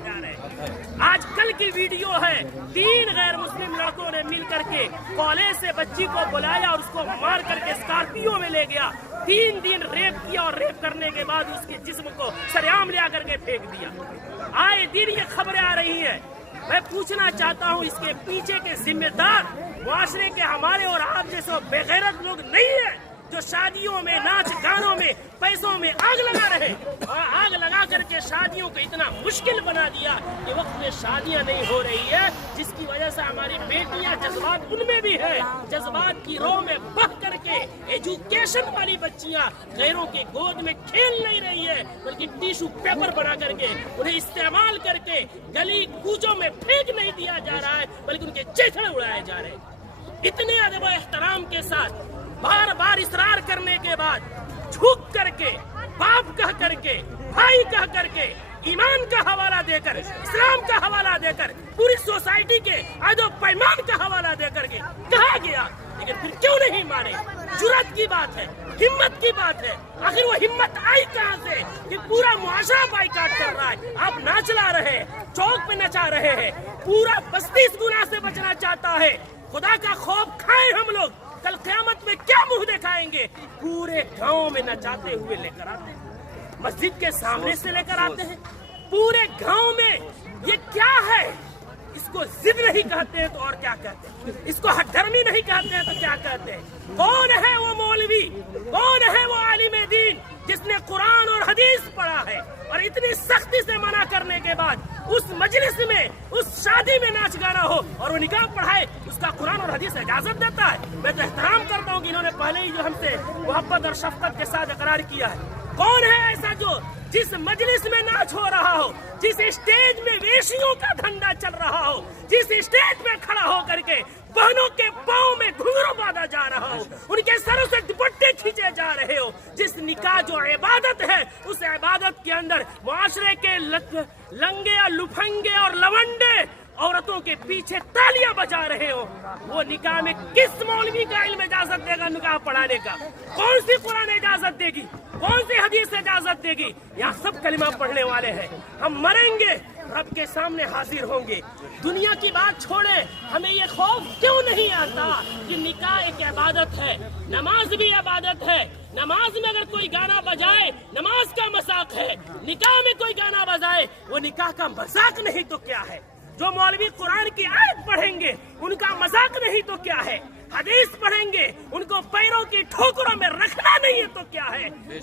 जा रहे हैं। आज कल की वीडियो है, 3 गैर मुस्लिम लड़कों ने मिल करके कॉलेज से बच्ची को बुलाया और उसको मार करके स्कॉर्पियो में ले गया। 3 दिन रेप किया और रेप करने के बाद उसके जिस्म को सरेआम ले आकर के फेंक दिया। आए दिन ये खबरें आ रही हैं। मैं पूछना चाहता हूँ, इसके पीछे के जिम्मेदार मुआशरे के हमारे और आप जैसे बेगैरत लोग नहीं है जो शादियों में, नाच गानों में, पैसों में आग लगा रहे और आग लगा करके शादियों को इतना मुश्किल बना दिया कि वक्त में शादियां नहीं हो रही है, जिसकी वजह से हमारी बेटियां, जज्बात उनमें भी है, जज्बात की रो में बह करके एजुकेशन वाली बच्चियां गैरों के गोद में खेल नहीं रही है, बल्कि टिश्यू पेपर बना करके उन्हें इस्तेमाल करके गली कूचों में फेंक नहीं दिया जा रहा है, बल्कि उनके चेहरे उड़ाए जा रहे हैं। इतने अदब व एहतराम के साथ बार बार इसरार करने के बाद झुक करके, बाप कह करके, भाई कह करके, ईमान का हवाला देकर, इस्लाम का हवाला देकर, पूरी सोसाइटी के अदब पैमान का हवाला देकर के कहा गया, लेकिन फिर क्यों नहीं माने? जुर्रत की बात है, हिम्मत की बात है। आखिर वो हिम्मत आई कहाँ से कि पूरा मुआशरा बाइकाट कर रहा है? आप नाच ला रहे हैं, चौक पे नचा रहे हैं, पूरा बस्ती इस गुनाह से बचना चाहता है। खुदा का खौफ खाए हम लोग, कल क़यामत में क्या मुंह दिखाएंगे? पूरे गांव में नचाते हुए लेकर आते हैं, मस्जिद के सामने से लेकर आते हैं, पूरे गांव में। ये क्या है? इसको जिद नहीं कहते हैं तो और क्या कहते हैं? इसको हठधर्मी नहीं कहते हैं तो क्या कहते हैं? कौन है वो मौलवी, कौन है वो आलिम दीन जिसने कुरान और हदीस पढ़ा है और इतनी सख्ती से मना करने के बाद उस मजलिस में, उस शादी में नाच गाना हो और वो निकाह पढ़ाए, उसका कुरान और हदीस इजाजत देता है? मैं तो एहतराम करता हूँ कि इन्होंने पहले ही जो हमसे मोहब्बत और शफकत के साथ इकरार किया है। कौन है ऐसा जो जिस मजलिस में नाच हो रहा हो, जिस स्टेज में वेशियों का धंधा चल रहा हो, जिस स्टेज में खड़ा हो करके बहनों के पाँव में घुंघरू बांधा जा रहा हो, उनके सरों से दुपट्टे खींचे जा रहे हो, जिस निकाह जो इबादत है, उस इबादत के अंदर मुआशरे के लंगे और लुफंगे और लवंडे औरतों के पीछे तालियां बजा रहे हो, वो निकाह में किस मौलवी का इल्म इजाजत देगा निकाह पढ़ाने का? कौन सी कुरान इजाजत देगी? कौन सी हदीस इजाजत देगी? यहाँ सब कलिमा पढ़ने वाले हैं। हम मरेंगे, रब के सामने हाजिर होंगे। दुनिया की बात छोड़े, हमें ये खौफ क्यों नहीं आता कि निकाह एक इबादत है, नमाज भी इबादत है। नमाज में अगर कोई गाना बजाए, नमाज का मजाक है। निकाह में कोई गाना बजाए, वो निकाह का मजाक नहीं तो क्या है? जो मौलवी कुरान की आयत पढ़ेंगे, उनका मजाक नहीं तो क्या है? हदीस पढ़ेंगे, उनको पैरों की ठोकरों में रखना नहीं है तो क्या है? फिर